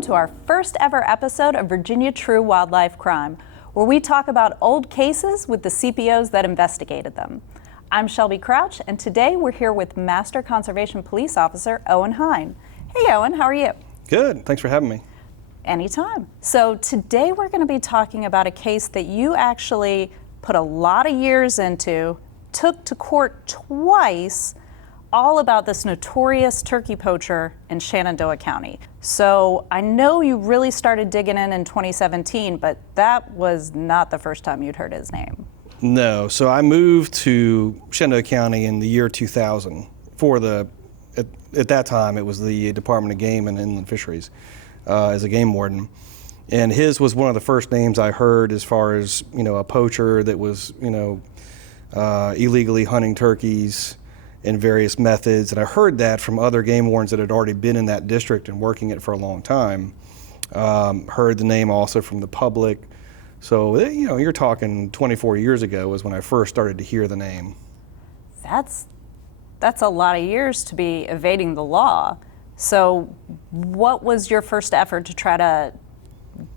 welcome to our first ever episode of Virginia True Wildlife Crime, where we talk about old cases with the CPOs that investigated them. I'm Shelby Crouch, and today we're here with Master Conservation Police Officer Owen Hine. Hey Owen, how are you? Good, thanks for having me. Anytime. So today we're going to be talking about a case that you actually put a lot of years into, took to court twice, all about this notorious turkey poacher in Shenandoah County. So I know you really started digging in 2017, but that was not the first time you'd heard his name. No, so I moved to Shenandoah County in the year 2000 for at that time it was the Department of Game and Inland Fisheries as a game warden. And his was one of the first names I heard as far as, a poacher that was, illegally hunting turkeys in various methods. And I heard that from other game wardens that had already been in that district and working it for a long time. Heard the name also from the public. So, you're talking 24 years ago was when I first started to hear the name. That's a lot of years to be evading the law. So what was your first effort to try to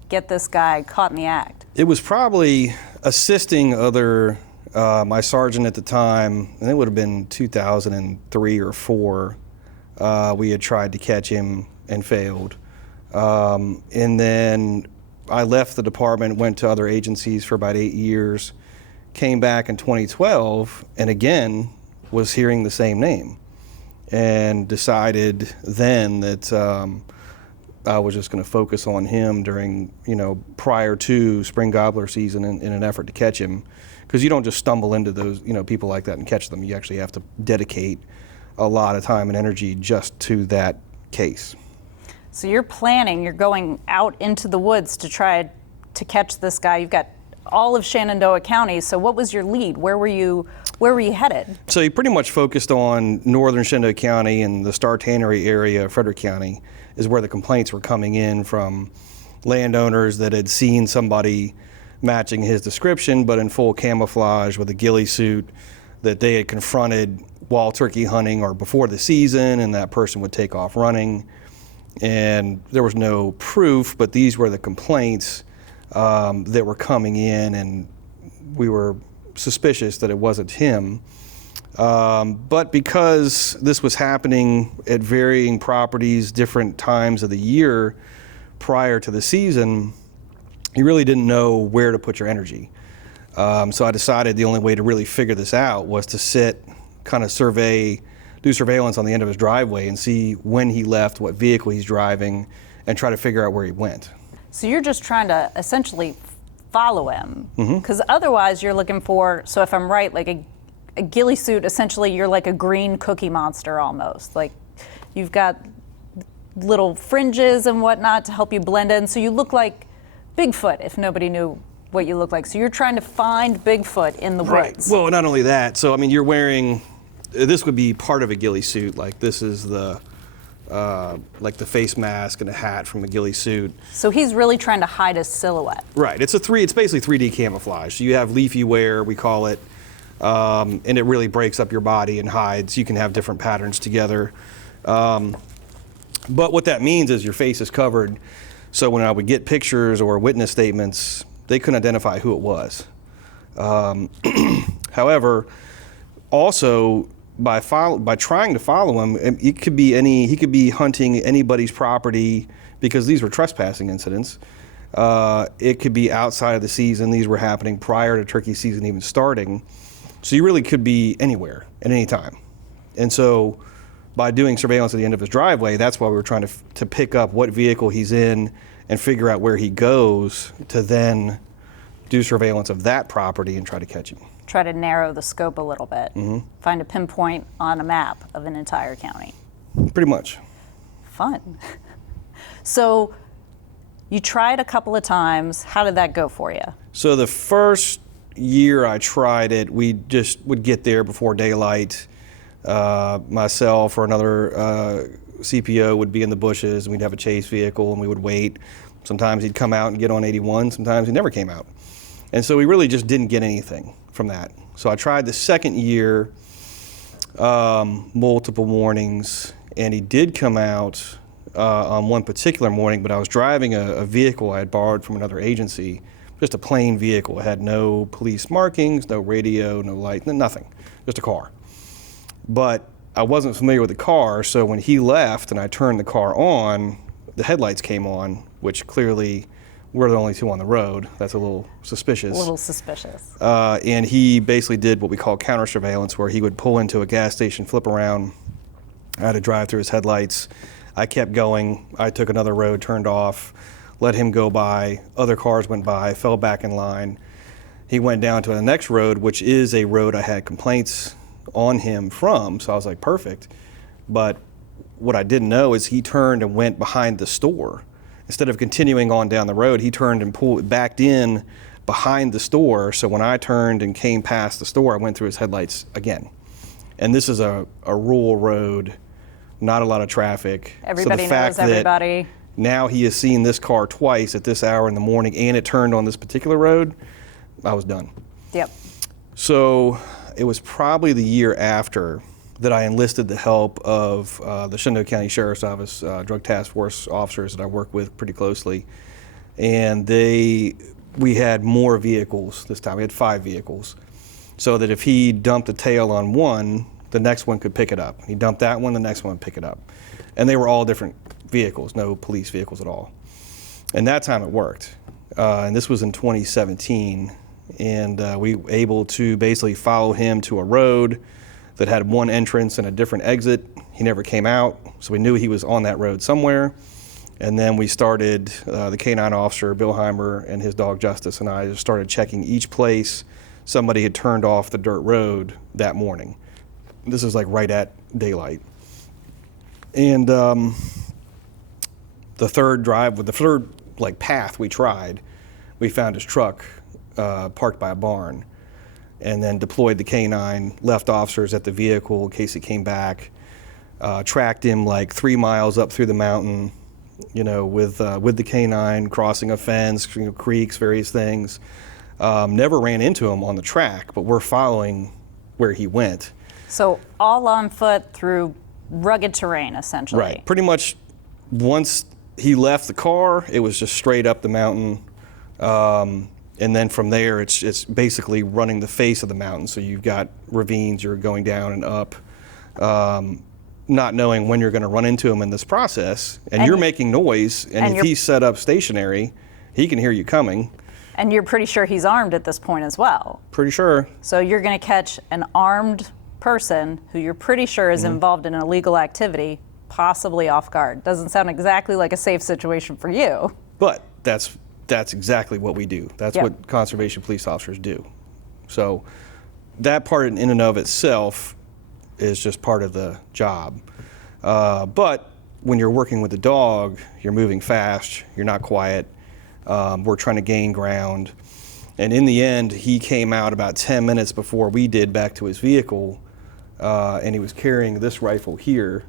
get this guy caught in the act? It was probably assisting my sergeant at the time, and it would have been 2003 or 4. We had tried to catch him and failed. And then I left the department, went to other agencies for about 8 years, came back in 2012, and again was hearing the same name, and decided then that I was just going to focus on him during, prior to spring gobbler season in an effort to catch him. Because you don't just stumble into those, people like that and catch them. You actually have to dedicate a lot of time and energy just to that case. So you're going out into the woods to try to catch this guy. You've got all of Shenandoah County. So what was your lead? Where were you headed? So you pretty much focused on northern Shenandoah County and the Star Tannery area of Frederick County is where the complaints were coming in from landowners that had seen somebody matching his description, but in full camouflage with a ghillie suit that they had confronted while turkey hunting or before the season, and that person would take off running. And there was no proof, but these were the complaints that were coming in, and we were suspicious that it wasn't him. But because this was happening at varying properties, different times of the year prior to the season, you really didn't know where to put your energy. So I decided the only way to really figure this out was to sit, kind of do surveillance on the end of his driveway and see when he left, what vehicle he's driving, and try to figure out where he went. So you're just trying to essentially follow him, because Mm-hmm. otherwise you're looking for, so if I'm right, like a ghillie suit, essentially you're like a green cookie monster almost. Like you've got little fringes and whatnot to help you blend in, so you look like Bigfoot if nobody knew what you look like. So you're trying to find Bigfoot in the woods. Well, not only that, so you're wearing, this would be part of a ghillie suit, like this is the face mask and a hat from a ghillie suit. So he's really trying to hide his silhouette. Right, it's basically 3D camouflage. So you have leafy wear, we call it, and it really breaks up your body and hides. You can have different patterns together. But what that means is your face is covered. So when I would get pictures or witness statements, they couldn't identify who it was. However, also by trying to follow him, he could be hunting anybody's property because these were trespassing incidents. It could be outside of the season. These were happening prior to turkey season even starting. So you really could be anywhere at any time. And so by doing surveillance at the end of his driveway, that's why we were trying to pick up what vehicle he's in and figure out where he goes to then do surveillance of that property and try to catch him. Try to narrow the scope a little bit. Find a pinpoint on a map of an entire county. Pretty much. Fun. So you tried a couple of times. How did that go for you? So the first year I tried it, we just would get there before daylight. Myself or another CPO would be in the bushes, and we'd have a chase vehicle, and we would wait. Sometimes he'd come out and get on 81. Sometimes he never came out. And so we really just didn't get anything from that. So I tried the second year, multiple mornings, and he did come out on one particular morning, but I was driving a vehicle I had borrowed from another agency, just a plain vehicle. It had no police markings, no radio, no light, nothing, just a car. But I wasn't familiar with the car, so when he left and I turned the car on, the headlights came on, which clearly we're the only two on the road. That's a little suspicious. A little suspicious. And he basically did what we call counter surveillance, where he would pull into a gas station, flip around. I had to drive through his headlights. I kept going. I took another road, turned off, let him go by. Other cars went by, fell back in line. He went down to the next road, which is a road I had complaints on him from, so I was like, perfect. But what I didn't know is he turned and went behind the store. Instead of continuing on down the road, he turned and backed in behind the store. So when I turned and came past the store, I went through his headlights again. And this is a rural road, not a lot of traffic. Everybody so the knows fact everybody. That now he has seen this car twice at this hour in the morning, and it turned on this particular road, I was done. Yep. So it was probably the year after that I enlisted the help of the Shenandoah County Sheriff's Office Drug Task Force officers that I work with pretty closely. And we had more vehicles this time. We had 5 vehicles. So that if he dumped a tail on one, the next one could pick it up. He dumped that one, the next one would pick it up. And they were all different vehicles, no police vehicles at all. And that time it worked. And this was in 2017. And we were able to basically follow him to a road that had one entrance and a different exit. He never came out, so we knew he was on that road somewhere. And then we started, the K-9 officer, Bill Heimer, and his dog Justice, and I just started checking each place somebody had turned off the dirt road that morning. This is like right at daylight. And the third path we tried, we found his truck parked by a barn, and then deployed the K-9, left officers at the vehicle in case it came back, tracked him like 3 miles up through the mountain, with the K-9, crossing a fence, creeks, various things. Never ran into him on the track, but we're following where he went. So all on foot through rugged terrain, essentially. Right. Pretty much once he left the car, it was just straight up the mountain. And then from there, it's basically running the face of the mountain. So you've got ravines, you're going down and up, not knowing when you're going to run into him in this process. And you're making noise, and if he's set up stationary, he can hear you coming. And you're pretty sure he's armed at this point as well. Pretty sure. So you're going to catch an armed person who you're pretty sure is involved in an illegal activity, possibly off guard. Doesn't sound exactly like a safe situation for you. But that's exactly what we do. That's what conservation police officers do. So that part in and of itself is just part of the job. But when you're working with a dog, you're moving fast, you're not quiet. We're trying to gain ground. And in the end, he came out about 10 minutes before we did back to his vehicle, and he was carrying this rifle here.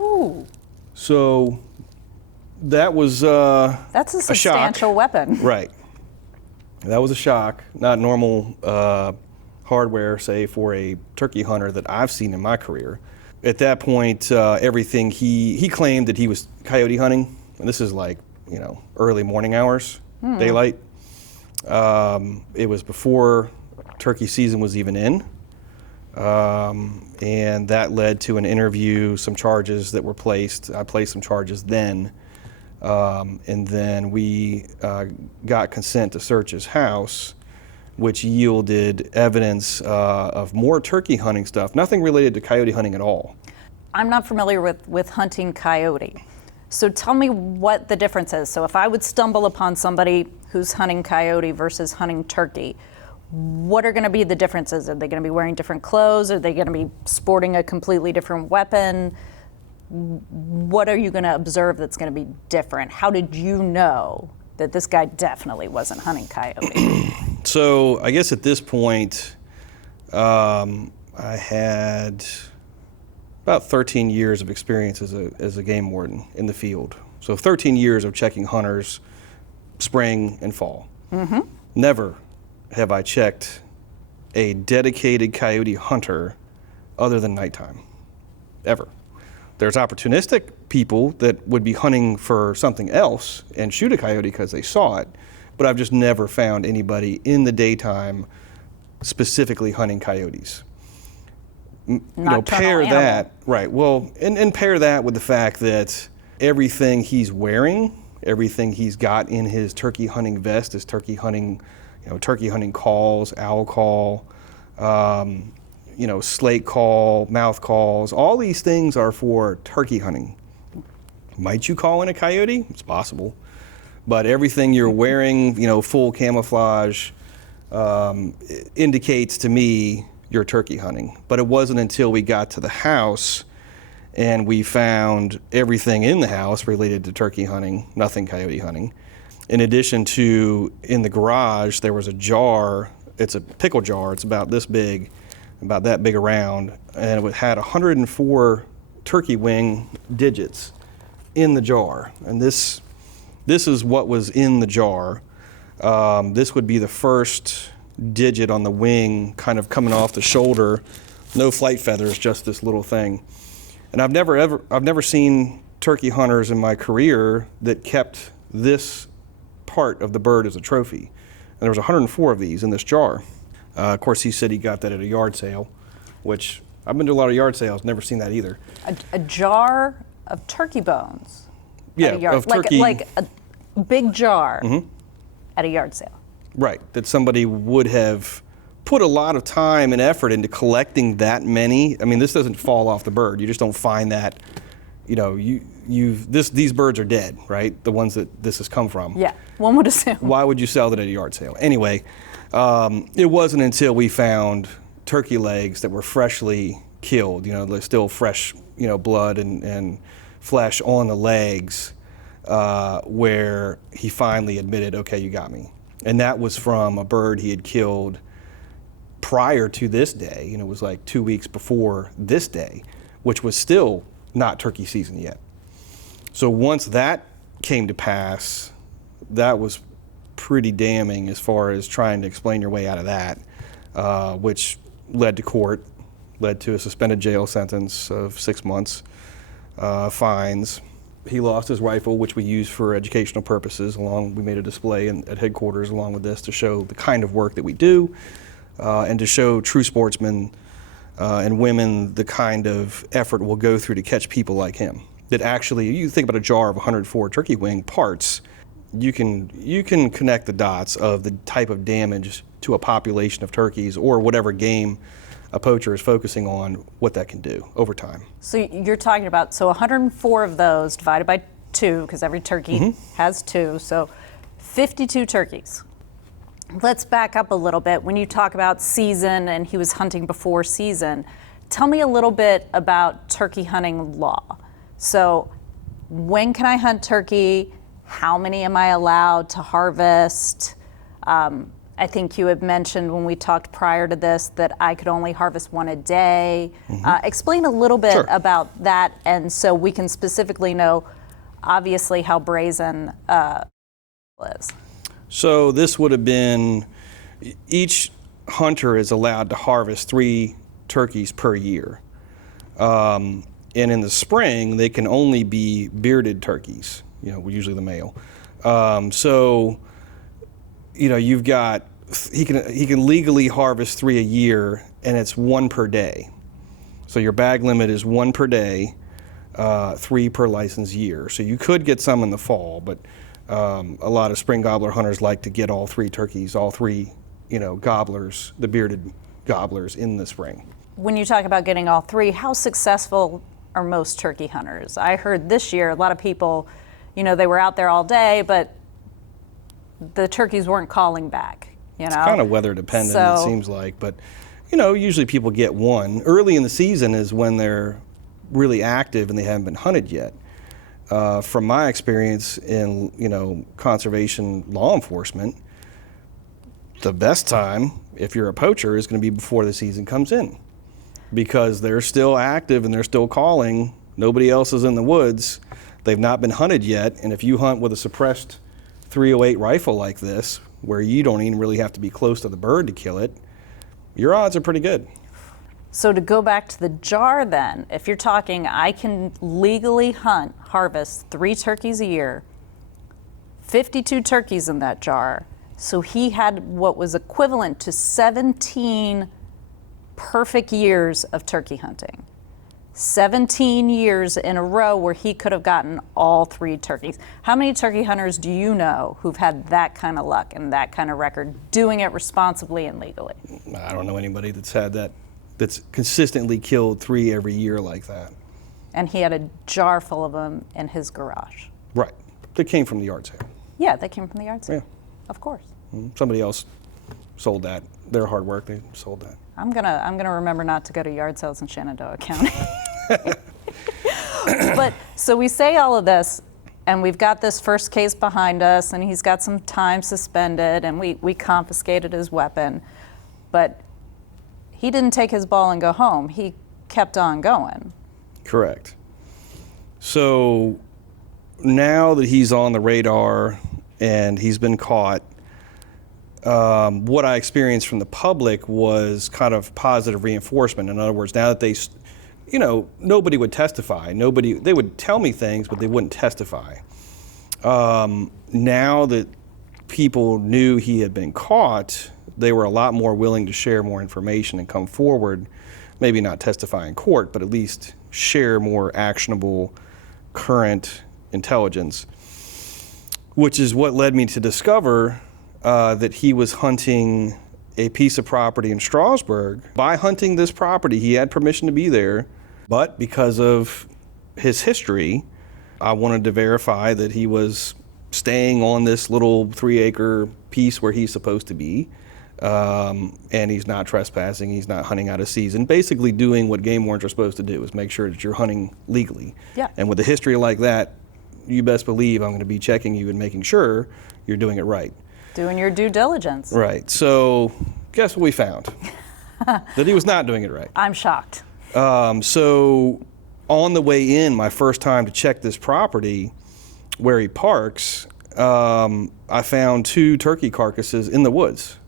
Ooh. So that was that's a substantial weapon. Right. That was a shock. Not normal hardware, say, for a turkey hunter that I've seen in my career. At that point, everything he claimed that he was coyote hunting, and this is like, early morning hours, daylight. It was before turkey season was even in. And that led to an interview, some charges that were placed. I placed some charges then. And then we got consent to search his house, which yielded evidence of more turkey hunting stuff, nothing related to coyote hunting at all. I'm not familiar with hunting coyote. So tell me what the difference is. So if I would stumble upon somebody who's hunting coyote versus hunting turkey, what are going to be the differences? Are they going to be wearing different clothes? Are they going to be sporting a completely different weapon? What are you going to observe that's going to be different? How did you know that this guy definitely wasn't hunting coyote? So I guess at this point, I had about 13 years of experience as a game warden in the field. So 13 years of checking hunters spring and fall. Mm-hmm. Never have I checked a dedicated coyote hunter other than nighttime, ever. There's opportunistic people that would be hunting for something else and shoot a coyote because they saw it, but I've just never found anybody in the daytime specifically hunting coyotes. Pair animal. that, right, well, and pair that with the fact that everything he's wearing, everything he's got in his turkey hunting vest is turkey hunting calls, owl call, slate call, mouth calls. All these things are for turkey hunting. Might you call in a coyote? It's possible. But everything you're wearing, full camouflage, indicates to me you're turkey hunting. But it wasn't until we got to the house and we found everything in the house related to turkey hunting, nothing coyote hunting. In addition to, in the garage, there was a jar. It's a pickle jar. It's about this big, about that big around, and it had 104 turkey wing digits in the jar. And this is what was in the jar. This would be the first digit on the wing, kind of coming off the shoulder. No flight feathers, just this little thing. And I've never seen turkey hunters in my career that kept this part of the bird as a trophy. And there was 104 of these in this jar. Of course, he said he got that at a yard sale, which I've been to a lot of yard sales, never seen that either. A jar of turkey bones. Yeah, at a yard, of turkey. Like a big jar at a yard sale. Right, that somebody would have put a lot of time and effort into collecting that many. I mean, this doesn't fall off the bird. You just don't find that. These birds are dead, right? The ones that this has come from. Yeah, one would assume. Why would you sell that at a yard sale? Anyway, it wasn't until we found turkey legs that were freshly killed. There's still fresh, blood and flesh on the legs, where he finally admitted, okay, you got me. And that was from a bird he had killed prior to this day. It was like 2 weeks before this day, which was still not turkey season yet. So once that came to pass, that was pretty damning as far as trying to explain your way out of that, which led to court, led to a suspended jail sentence of 6 months, fines. He lost his rifle, which we used for educational purposes. We made a display at headquarters along with this to show the kind of work that we do, and to show true sportsmen and women the kind of effort we'll go through to catch people like him. That actually, you think about a jar of 104 turkey wing parts, you can connect the dots of the type of damage to a population of turkeys or whatever game a poacher is focusing on, what that can do over time. So you're talking about 104 of those divided by 2, because every turkey has 2, so 52 turkeys. Let's back up a little bit. When you talk about season and he was hunting before season, tell me a little bit about turkey hunting law. So when can I hunt turkey? How many am I allowed to harvest? I think you had mentioned when we talked prior to this that I could only harvest one a day. Explain a little bit about that, and so we can specifically know, obviously, how brazen is. So this would have been, each hunter is allowed to harvest 3 turkeys per year. And in the spring, they can only be bearded turkeys, usually the male. You've got, he can legally harvest 3 a year, and it's 1 per day. So your bag limit is 1 per day, 3 per license year. So you could get some in the fall, but a lot of spring gobbler hunters like to get all 3 turkeys, all 3, gobblers, the bearded gobblers in the spring. When you talk about getting all 3, how successful are most turkey hunters? I heard this year a lot of people, they were out there all day, but the turkeys weren't calling back. It's kind of weather dependent, it seems like, but usually people get 1. Early in the season is when they're really active and they haven't been hunted yet. From my experience in conservation law enforcement, the best time if you're a poacher is going to be before the season comes in, because they're still active and they're still calling. Nobody else is in the woods. They've not been hunted yet, and if you hunt with a suppressed 308 rifle like this, where you don't even really have to be close to the bird to kill it, your odds are pretty good. So to go back to the jar then, if you're talking, I can legally harvest 3 turkeys a year, 52 turkeys in that jar. So he had what was equivalent to 17 perfect years of turkey hunting. 17 years in a row where he could have gotten all 3 turkeys. How many turkey hunters do you know who've had that kind of luck and that kind of record doing it responsibly and legally? I don't know anybody that's had that, that's consistently killed 3 every year like that. And he had a jar full of them in his garage. Right. They came from the yard sale. Yeah, they came from the yard sale. Yeah. Of course. Somebody else sold that. Their hard work, they sold that. I'm gonna remember not to go to yard sales in Shenandoah County. But so we say all of this, and we've got this first case behind us, and he's got some time suspended, and we confiscated his weapon, but he didn't take his ball and go home. He kept on going. Correct. So now that he's on the radar and he's been caught, what I experienced from the public was kind of positive reinforcement. In other words, now that they, nobody would testify. They would tell me things, but they wouldn't testify. Now that people knew he had been caught, they were a lot more willing to share more information and come forward, maybe not testify in court, but at least share more actionable current intelligence, which is what led me to discover that he was hunting a piece of property in Strasburg. By hunting this property, he had permission to be there, but because of his history, I wanted to verify that he was staying on this little 3-acre piece where he's supposed to be, and he's not trespassing, he's not hunting out of season. Basically doing what game wardens are supposed to do, is make sure that you're hunting legally. Yeah. And with a history like that, you best believe I'm going to be checking you and making sure you're doing it right. Doing your due diligence. Right. So guess what we found? That he was not doing it right. I'm shocked. So on the way in, my first time to check this property where he parks, I found 2 turkey carcasses in the woods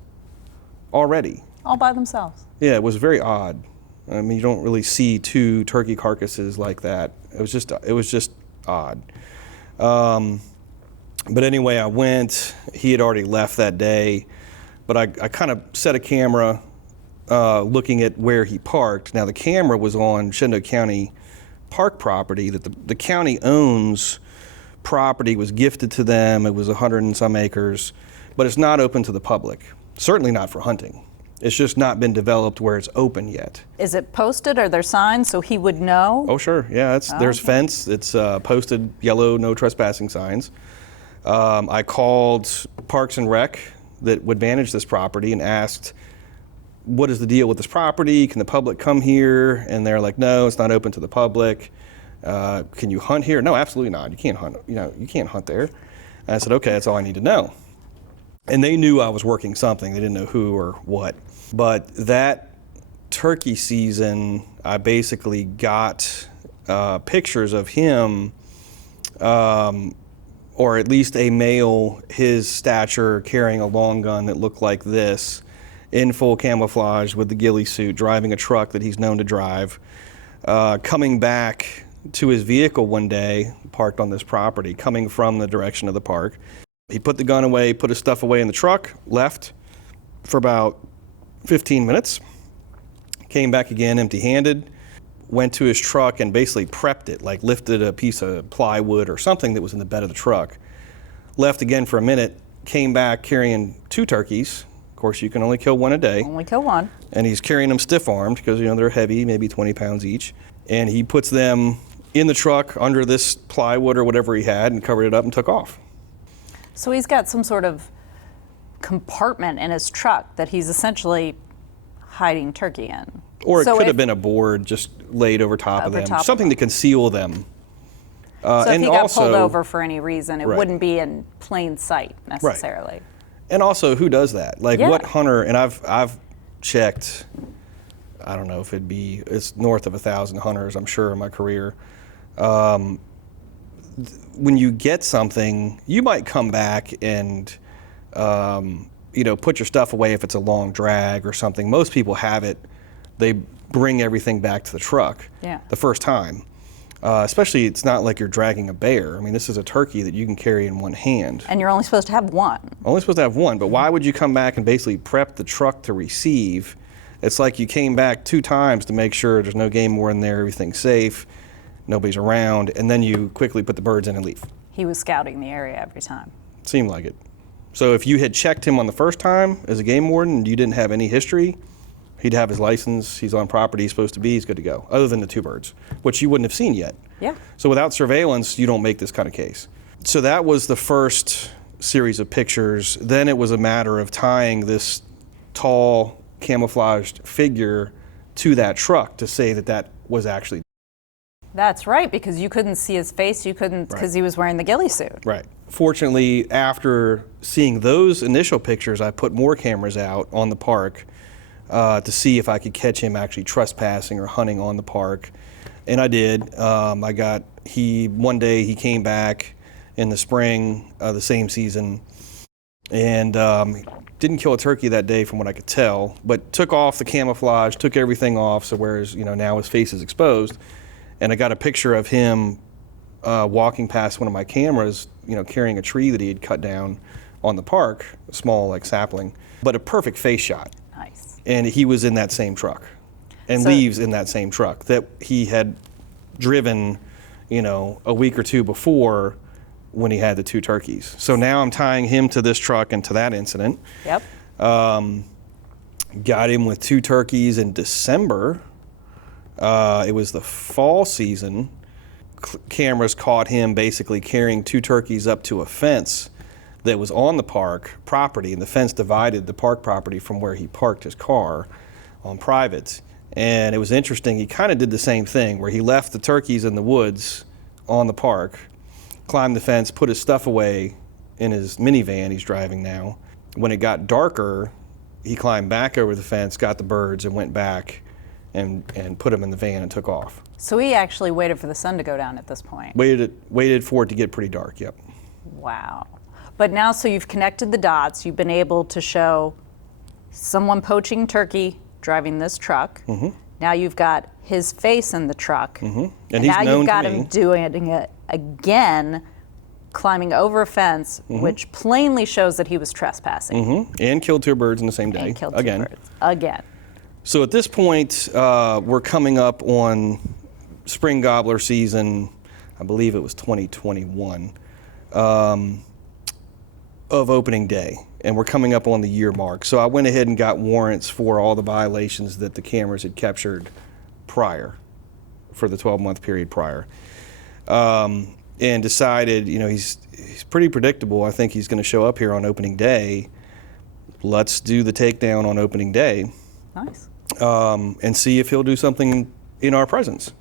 already. All by themselves. Yeah, it was very odd. I mean, you don't really see 2 turkey carcasses like that. It was just odd. But anyway, I went. He had already left that day, but I kind of set a camera looking at where he parked. Now, the camera was on Shenandoah County park property that the county owns. Property was gifted to them. It was 100 and some acres, but it's not open to the public. Certainly not for hunting. It's just not been developed where it's open yet. Is it posted? Are there signs so he would know? Oh, sure. Yeah, there's fence. It's posted yellow, no trespassing signs. I called Parks and Rec that would manage this property and asked, what is the deal with this property? Can the public come here? And they're like, no, it's not open to the public. Can you hunt here? No, absolutely not. You can't hunt. You can't hunt there. And I said, okay, that's all I need to know. And they knew I was working something. They didn't know who or what. But that turkey season, I basically got pictures of him, or at least a male, his stature, carrying a long gun that looked like this, in full camouflage with the ghillie suit, driving a truck that he's known to drive, coming back to his vehicle one day, parked on this property, coming from the direction of the park. He put the gun away, put his stuff away in the truck, left for about 15 minutes, came back again empty-handed, went to his truck and basically prepped it, like lifted a piece of plywood or something that was in the bed of the truck, left again for a minute, came back carrying 2 turkeys. Of course, you can only kill 1 a day. Only kill 1. And he's carrying them stiff-armed because, they're heavy, maybe 20 pounds each. And he puts them in the truck under this plywood or whatever he had and covered it up and took off. So he's got some sort of compartment in his truck that he's essentially hiding turkey in. Or it So could if- have been a board just laid over top of Over them, top of something to conceal them. So if and he got also, pulled over for any reason, it Right. wouldn't be in plain sight necessarily. And also, who does that? Like, Yeah. what hunter? And I've checked. I don't know if it's north of 1,000 hunters, I'm sure, in my career. When you get something, you might come back and put your stuff away if it's a long drag or something. Most people have it they bring everything back to the truck the first time. Especially, it's not like you're dragging a bear. I mean, this is a turkey that you can carry in one hand. And you're only supposed to have one. Only supposed to have one, but why would you come back and basically prep the truck to receive? It's like you came back 2 times to make sure there's no game warden there, everything's safe, nobody's around, and then you quickly put the birds in and leave. He was scouting the area every time. Seemed like it. So if you had checked him on the first time as a game warden and you didn't have any history, he'd have his license, he's on property he's supposed to be, he's good to go, other than the 2 birds, which you wouldn't have seen yet. Yeah. So without surveillance, you don't make this kind of case. So that was the first series of pictures. Then it was a matter of tying this tall, camouflaged figure to that truck to say that that was actually. That's right, because you couldn't see his face, you couldn't, because he was wearing the ghillie suit. Right. Fortunately, after seeing those initial pictures, I put more cameras out on the park to see if I could catch him actually trespassing or hunting on the park. And I did. One day he came back in the spring, the same season, and didn't kill a turkey that day from what I could tell, but took off the camouflage, took everything off, so whereas, now his face is exposed. And I got a picture of him walking past one of my cameras, carrying a tree that he had cut down on the park, a small sapling, but a perfect face shot. Nice. And he was in that same truck, and leaves in that same truck that he had driven, a week or 2 before when he had the 2 turkeys. So now I'm tying him to this truck and to that incident. Yep. Got him with 2 turkeys in December. It was the fall season. Cameras caught him basically carrying 2 turkeys up to a fence that was on the park property, and the fence divided the park property from where he parked his car on private. And it was interesting, he kind of did the same thing, where he left the turkeys in the woods on the park, climbed the fence, put his stuff away in his minivan he's driving now. When it got darker, he climbed back over the fence, got the birds, and went back and put them in the van and took off. So he actually waited for the sun to go down at this point. Waited for it to get pretty dark, yep. Wow. But now, so you've connected the dots, you've been able to show someone poaching turkey driving this truck. Mm-hmm. Now you've got his face in the truck. Mm-hmm. And he's now known you've got to me. him doing it again, climbing over a fence, which plainly shows that he was trespassing. Mm-hmm. And killed 2 birds in the same day. And killed again. 2 birds. Again. So at this point, we're coming up on spring gobbler season, I believe it was 2021, of opening day. And we're coming up on the year mark. So I went ahead and got warrants for all the violations that the cameras had captured prior, for the 12-month period prior. And decided, he's pretty predictable. I think he's going to show up here on opening day. Let's do the takedown on opening day. Nice. And see if he'll do something in our presence.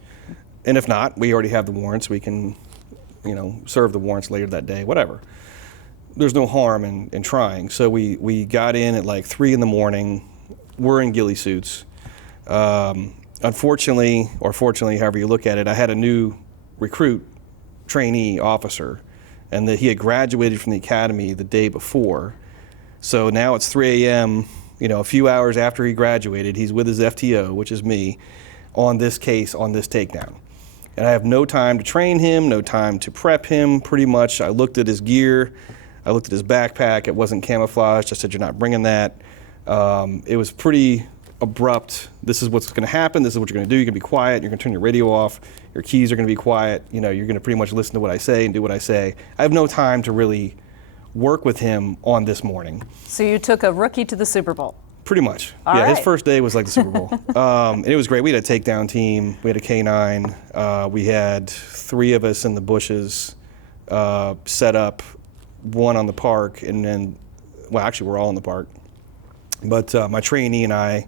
And if not, we already have the warrants. We can, serve the warrants later that day, whatever. There's no harm in trying. So we got in at like 3 a.m. We're in ghillie suits. Unfortunately, or fortunately, however you look at it, I had a new recruit trainee officer, and that he had graduated from the academy the day before. So now it's 3 a.m., a few hours after he graduated, he's with his FTO, which is me, on this case, on this takedown. And I have no time to train him, no time to prep him, pretty much. I looked at his gear, I looked at his backpack, it wasn't camouflaged, I said, you're not bringing that. It was pretty abrupt. This is what's gonna happen, this is what you're gonna do, you're gonna be quiet, you're gonna turn your radio off, your keys are gonna be quiet, you're gonna pretty much listen to what I say and do what I say. I have no time to really work with him on this morning. So you took a rookie to the Super Bowl. Pretty much. All yeah, right. His first day was like the Super Bowl. And it was great. We had a takedown team. We had a K9. We had 3 of us in the bushes set up, 1 on the park, and then, well, actually we're all in the park. But my trainee and I,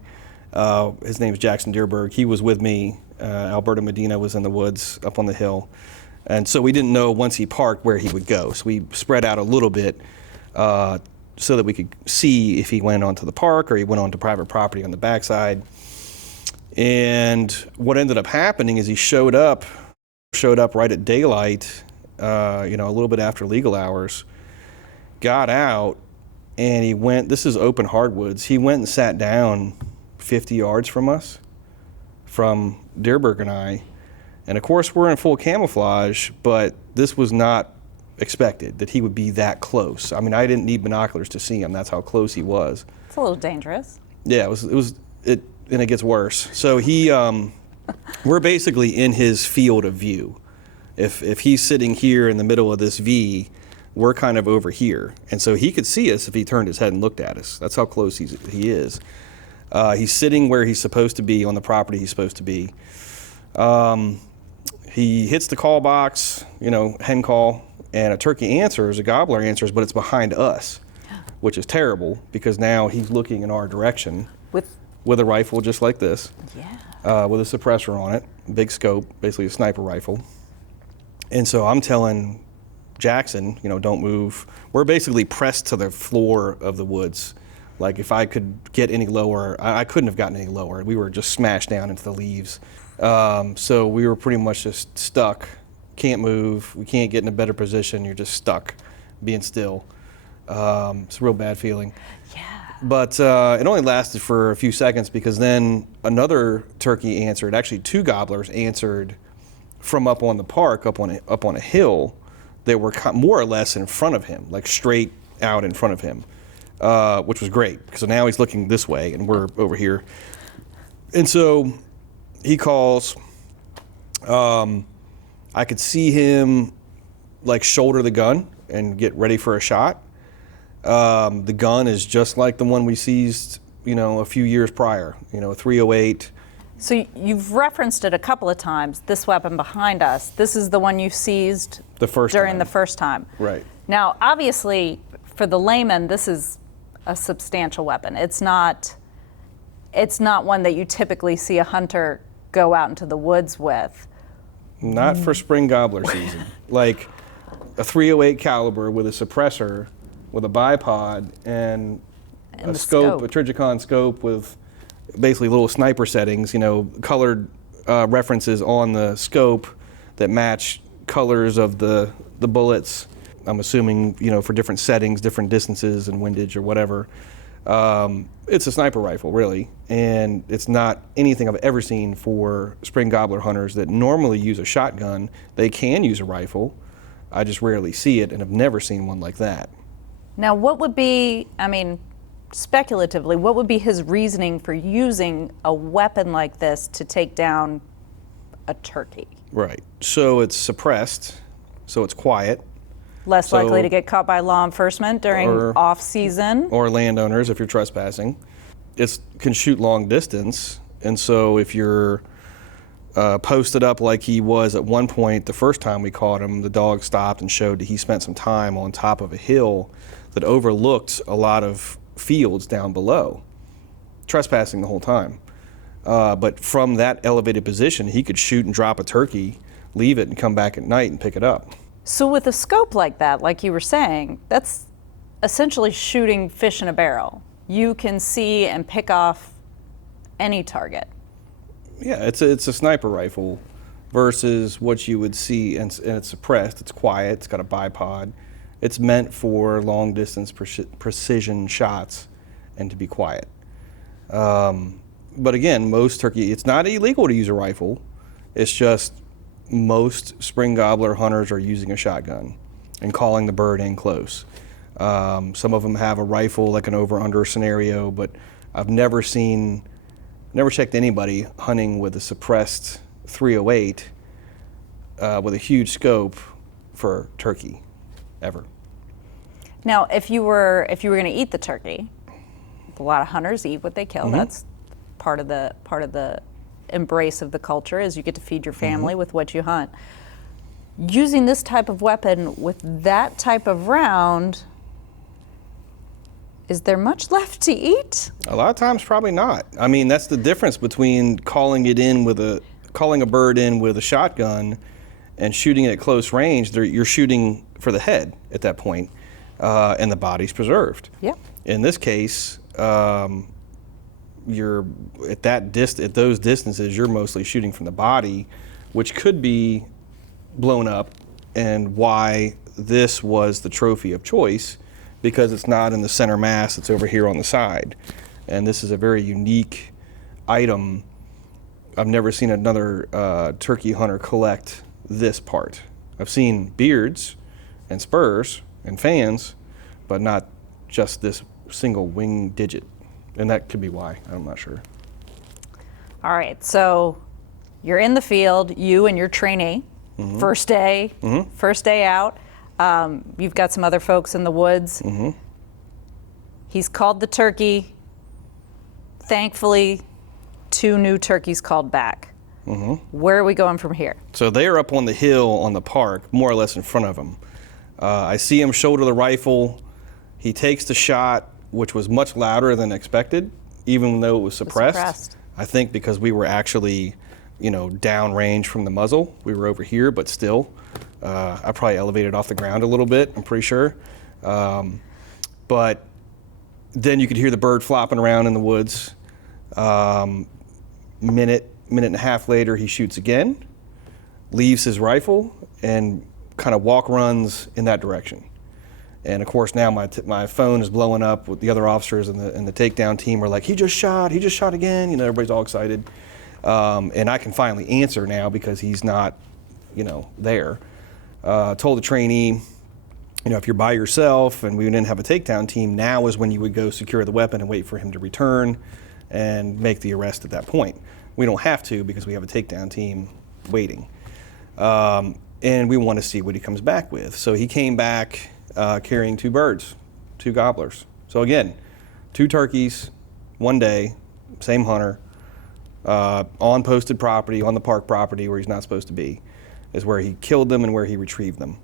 his name is Jackson Dearberg, he was with me. Alberto Medina was in the woods up on the hill. And so we didn't know once he parked where he would go. So we spread out a little bit so that we could see if he went onto the park or he went onto private property on the backside. And what ended up happening is he showed up right at daylight, a little bit after legal hours, got out, and he went, this is open hardwoods, he went and sat down 50 yards from us from Deerberg and I. And of course, we're in full camouflage, but this was not expected that he would be that close. I mean, I didn't need binoculars to see him. That's how close he was. It's a little dangerous. Yeah, and it gets worse. So we're basically in his field of view. If he's sitting here in the middle of this V, we're kind of over here. And so he could see us if he turned his head and looked at us. That's how close he is. He's sitting where he's supposed to be on the property he's supposed to be. He hits the call box, hen call, and a turkey answers, a gobbler answers, but it's behind us, which is terrible because now he's looking in our direction with a rifle just like this, with a suppressor on it, big scope, basically a sniper rifle. And so I'm telling Jackson, don't move. We're basically pressed to the floor of the woods. Like if I could get any lower, I couldn't have gotten any lower. We were just smashed down into the leaves. So we were pretty much just stuck. Can't move. We can't get in a better position. You're just stuck, being still. It's a real bad feeling. Yeah. But it only lasted for a few seconds because then another turkey answered. Actually, two gobblers answered from up on the park, up on a hill. They were more or less in front of him, like straight out in front of him, which was great because now he's looking this way and we're over here. And so he calls. I could see him like shoulder the gun and get ready for a shot. The gun is just like the one we seized, a few years prior, a 308. So you've referenced it a couple of times, this weapon behind us. This is the one you seized during the first time. Right. Now, obviously, for the layman, this is a substantial weapon. It's not one that you typically see a hunter go out into the woods with. Not for spring gobbler season. Like a 308 caliber with a suppressor, with a bipod, and a scope, a Trijicon scope with basically little sniper settings, colored references on the scope that match colors of the bullets. I'm assuming, for different settings, different distances and windage or whatever. It's a sniper rifle, really, and it's not anything I've ever seen for spring gobbler hunters that normally use a shotgun. They can use a rifle. I just rarely see it, and have never seen one like that. Now, what would be, speculatively, what would be his reasoning for using a weapon like this to take down a turkey? Right. So it's suppressed, so it's quiet. Less likely to get caught by law enforcement during off-season. Or landowners if you're trespassing. It can shoot long distance, and so if you're posted up like he was at one point the first time we caught him, the dog stopped and showed that he spent some time on top of a hill that overlooked a lot of fields down below, trespassing the whole time. But from that elevated position, he could shoot and drop a turkey, leave it, and come back at night and pick it up. So with a scope like that, like you were saying, that's essentially shooting fish in a barrel. You can see and pick off any target. Yeah, it's a sniper rifle versus what you would see, and it's suppressed, it's quiet, it's got a bipod. It's meant for long distance precision shots and to be quiet. But again, most turkey, it's not illegal to use a rifle. It's just most spring gobbler hunters are using a shotgun and calling the bird in close. Some of them have a rifle, like an over-under scenario, but I've never checked anybody hunting with a suppressed 308 with a huge scope for turkey, ever. Now, if you were going to eat the turkey, a lot of hunters eat what they kill. Mm-hmm. That's part of the embrace of the culture, is you get to feed your family with what you hunt. Using this type of weapon with that type of round, is there much left to eat? A lot of times, probably not. I mean, that's the difference between calling a bird in with a shotgun and shooting it at close range. You're shooting for the head at that point, and the body's preserved. Yeah. In this case, you're at those distances, you're mostly shooting from the body, which could be blown up, and why this was the trophy of choice, because it's not in the center mass, it's over here on the side. And this is a very unique item I've never seen another turkey hunter collect this part. I've seen beards and spurs and fans, but not just this single wing digit. And that could be why, I'm not sure. All right, so you're in the field, you and your trainee, first day out. You've got some other folks in the woods. He's called the turkey. Thankfully, 2 new turkeys called back. Where are we going from here? So they are up on the hill on the park, more or less in front of him. I see him shoulder the rifle. He takes the shot, which was much louder than expected, even though it was suppressed. I think because we were actually, downrange from the muzzle. We were over here, but still, I probably elevated off the ground a little bit, I'm pretty sure. But then you could hear the bird flopping around in the woods. Minute and a half later, he shoots again, leaves his rifle, and kind of walk runs in that direction. And of course, now my phone is blowing up with the other officers and the takedown team are like, he just shot again. Everybody's all excited. And I can finally answer now because he's not, there. Told the trainee, if you're by yourself and we didn't have a takedown team, now is when you would go secure the weapon and wait for him to return and make the arrest at that point. We don't have to because we have a takedown team waiting. And we want to see what he comes back with. So he came back carrying 2 birds, 2 gobblers. So again, 2 turkeys, 1 day, same hunter, on posted property, on the park property where he's not supposed to be, is where he killed them and where he retrieved them.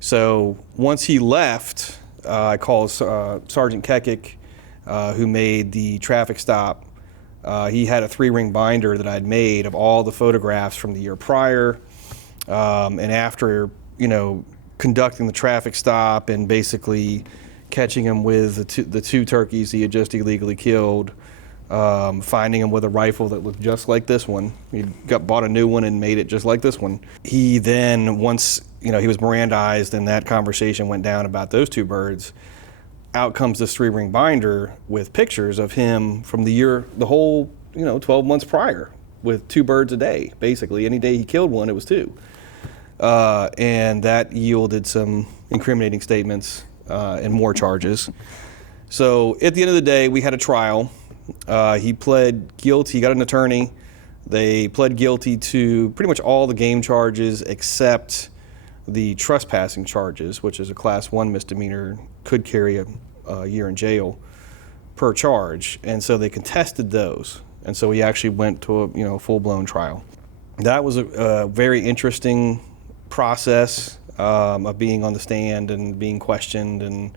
So once he left, I called Sergeant Kekic, who made the traffic stop. He had a 3-ring binder that I'd made of all the photographs from the year prior. And after, conducting the traffic stop and basically catching him with the two turkeys he had just illegally killed, finding him with a rifle that looked just like this one. He bought a new one and made it just like this one. He then, once he was Mirandized and that conversation went down about those 2 birds, out comes this 3-ring binder with pictures of him from the whole 12 months prior, with 2 birds a day, basically. Any day he killed one, it was 2. And that yielded some incriminating statements and more charges. So at the end of the day, we had a trial. He pled guilty. He got an attorney. They pled guilty to pretty much all the game charges except the trespassing charges, which is a Class 1 misdemeanor, could carry a year in jail per charge. And so they contested those. And so we actually went to a full-blown trial. That was a very interesting process of being on the stand and being questioned. And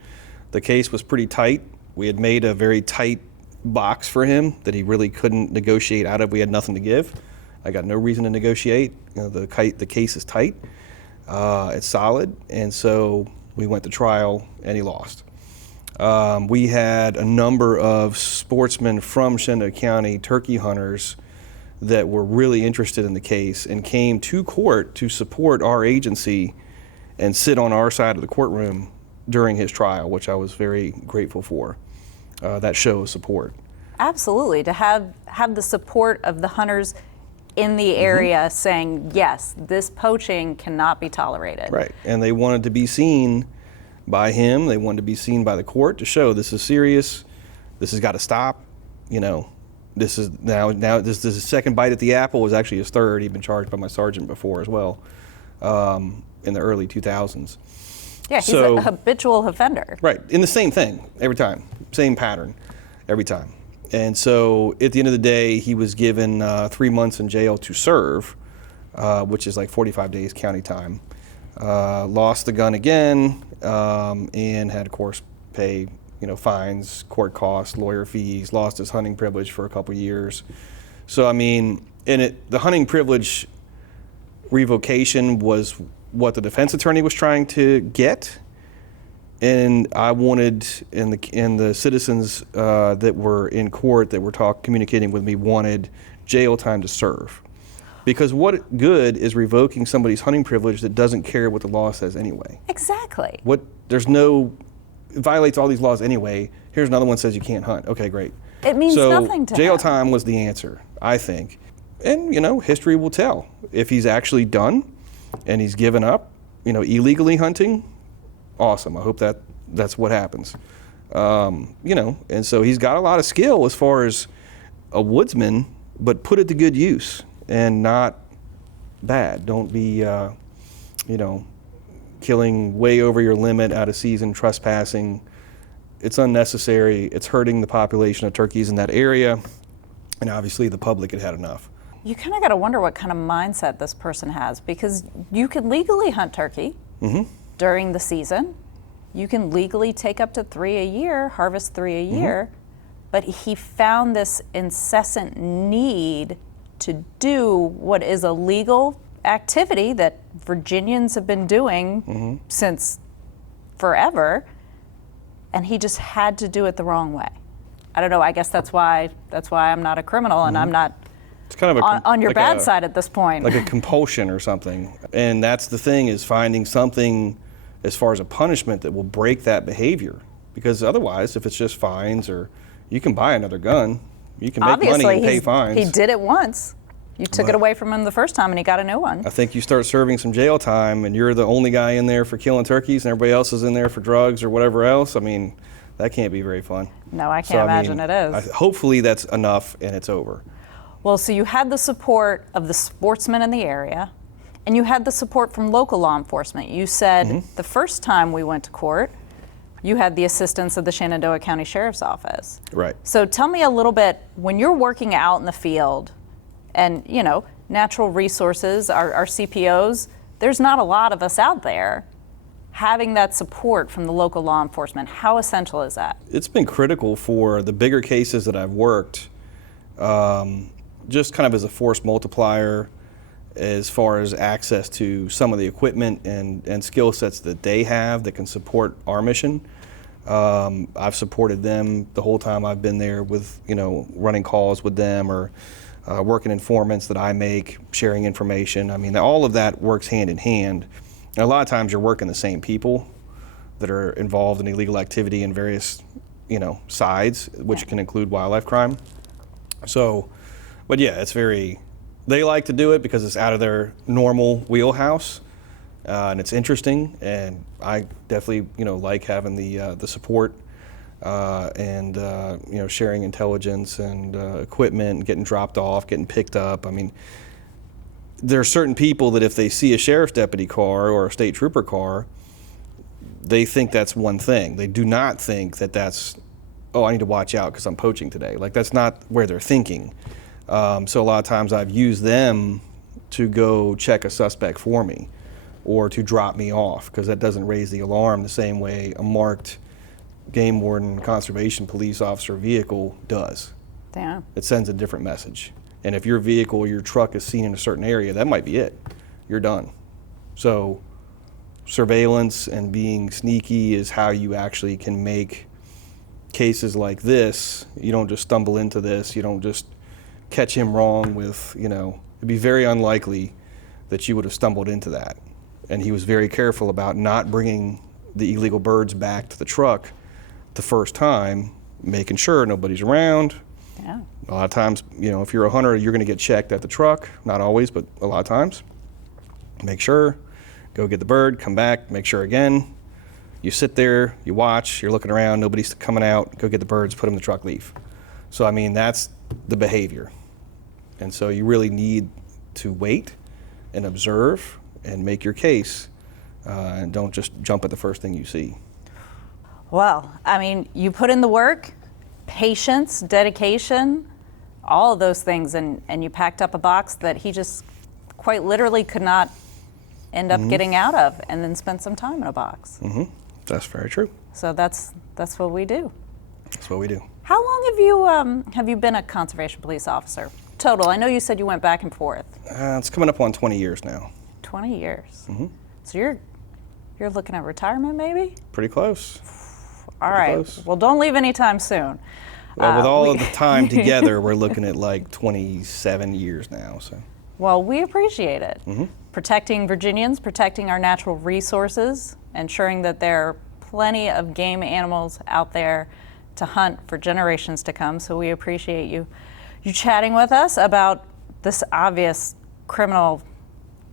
the case was pretty tight. We had made a very tight box for him that he really couldn't negotiate out of. We had nothing to give. I got no reason to negotiate. The case is tight. It's solid. And so we went to trial and he lost. We had a number of sportsmen from Shenandoah County, turkey hunters, that were really interested in the case and came to court to support our agency and sit on our side of the courtroom during his trial, which I was very grateful for. That show of support. Absolutely, to have the support of the hunters in the area saying, yes, this poaching cannot be tolerated. Right, and they wanted to be seen by him. They wanted to be seen by the court to show this is serious. This has got to stop. This is now this is his second bite at the apple. Was actually his third. He'd been charged by my sergeant before as well, in the early 2000s. Yeah, he's a habitual offender. Right, in the same thing every time, same pattern every time. And so at the end of the day, he was given 3 months in jail to serve, which is like 45 days county time. Lost the gun again, and had, of course, pay fines, court costs, lawyer fees, lost his hunting privilege for a couple years. So, I mean, the hunting privilege revocation was what the defense attorney was trying to get. And I wanted, and the citizens that were in court that were communicating with me wanted jail time to serve. Because what good is revoking somebody's hunting privilege that doesn't care what the law says anyway? Exactly. It violates all these laws anyway. Here's another one that says you can't hunt. Okay, great. It means nothing to jail him. time was the answer, I think. And, history will tell. If he's actually done and he's given up, illegally hunting, awesome. I hope that's what happens. And so he's got a lot of skill as far as a woodsman, but put it to good use and not bad. Don't be, killing way over your limit, out of season, trespassing. It's unnecessary. It's hurting the population of turkeys in that area. And obviously the public had had enough. You kind of got to wonder what kind of mindset this person has, because you can legally hunt turkey during the season. You can legally take up to 3 a year, harvest 3 a year, but he found this incessant need to do what is a legal activity that Virginians have been doing since forever, and he just had to do it the wrong way. I don't know, I guess that's why I'm not a criminal and I'm not It's kind of on your bad side at this point. Like a compulsion or something. And that's the thing, is finding something as far as a punishment that will break that behavior. Because otherwise, if it's just fines, or you can buy another gun, you can make money and pay fines. He did it once. You took it away from him the first time and he got a new one. I think you start serving some jail time and you're the only guy in there for killing turkeys and everybody else is in there for drugs or whatever else. I mean, that can't be very fun. No, I can't imagine it is. Hopefully that's enough and it's over. Well, so you had the support of the sportsmen in the area, and you had the support from local law enforcement. You said the first time we went to court, you had the assistance of the Shenandoah County Sheriff's Office. Right. So tell me a little bit, when you're working out in the field, and natural resources, our CPOs, there's not a lot of us out there. Having that support from the local law enforcement, how essential is that? It's been critical for the bigger cases that I've worked, just kind of as a force multiplier as far as access to some of the equipment and skill sets that they have that can support our mission. I've supported them the whole time I've been there with, running calls with them or working informants that I make, sharing information. I mean, all of that works hand in hand. And a lot of times you're working the same people that are involved in illegal activity in various, sides, which can include wildlife crime. So, but yeah, they like to do it because it's out of their normal wheelhouse, and it's interesting, and I definitely, like having the support and sharing intelligence and equipment, getting dropped off, getting picked up. I mean, there are certain people that if they see a sheriff's deputy car or a state trooper car, they think that's one thing. They do not think that that's, I need to watch out because I'm poaching today. Like, that's not where they're thinking. So a lot of times I've used them to go check a suspect for me or to drop me off, because that doesn't raise the alarm the same way a marked game warden, conservation police officer vehicle does. Yeah. It sends a different message. And if your vehicle or your truck is seen in a certain area, that might be it. You're done. So surveillance and being sneaky is how you actually can make cases like this. You don't just stumble into this. You don't just catch him wrong with, it'd be very unlikely that you would have stumbled into that. And he was very careful about not bringing the illegal birds back to the truck the first time, making sure nobody's around. Yeah. A lot of times, if you're a hunter, you're going to get checked at the truck. Not always, but a lot of times. Make sure, go get the bird, come back, make sure again. You sit there, you watch, you're looking around, nobody's coming out, go get the birds, put them in the truck, leave. So, that's the behavior. And so you really need to wait and observe and make your case, and don't just jump at the first thing you see. Well, you put in the work, patience, dedication, all of those things, and you packed up a box that he just quite literally could not end up getting out of, and then spent some time in a box. That's very true. So that's what we do. That's what we do. How long have you been a conservation police officer? Total. I know you said you went back and forth. It's coming up on 20 years now. 20 years. So you're looking at retirement, maybe? Pretty close. All right. Close. Well, don't leave anytime soon. Well, with all of the time together, we're looking at like 27 years now. So. Well, we appreciate it. Protecting Virginians, protecting our natural resources, ensuring that there are plenty of game animals out there to hunt for generations to come. So we appreciate you chatting with us about this obvious criminal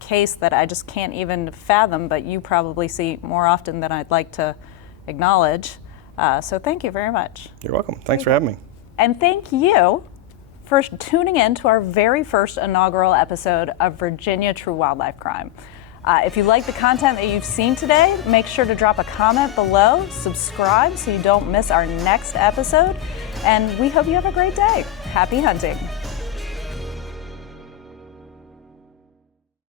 case that I just can't even fathom, but you probably see more often than I'd like to acknowledge. So thank you very much. You're welcome. Thanks for having me. And thank you for tuning in to our very first inaugural episode of Virginia True Wildlife Crime. If you like the content that you've seen today, make sure to drop a comment below, subscribe so you don't miss our next episode, and we hope you have a great day. Happy hunting.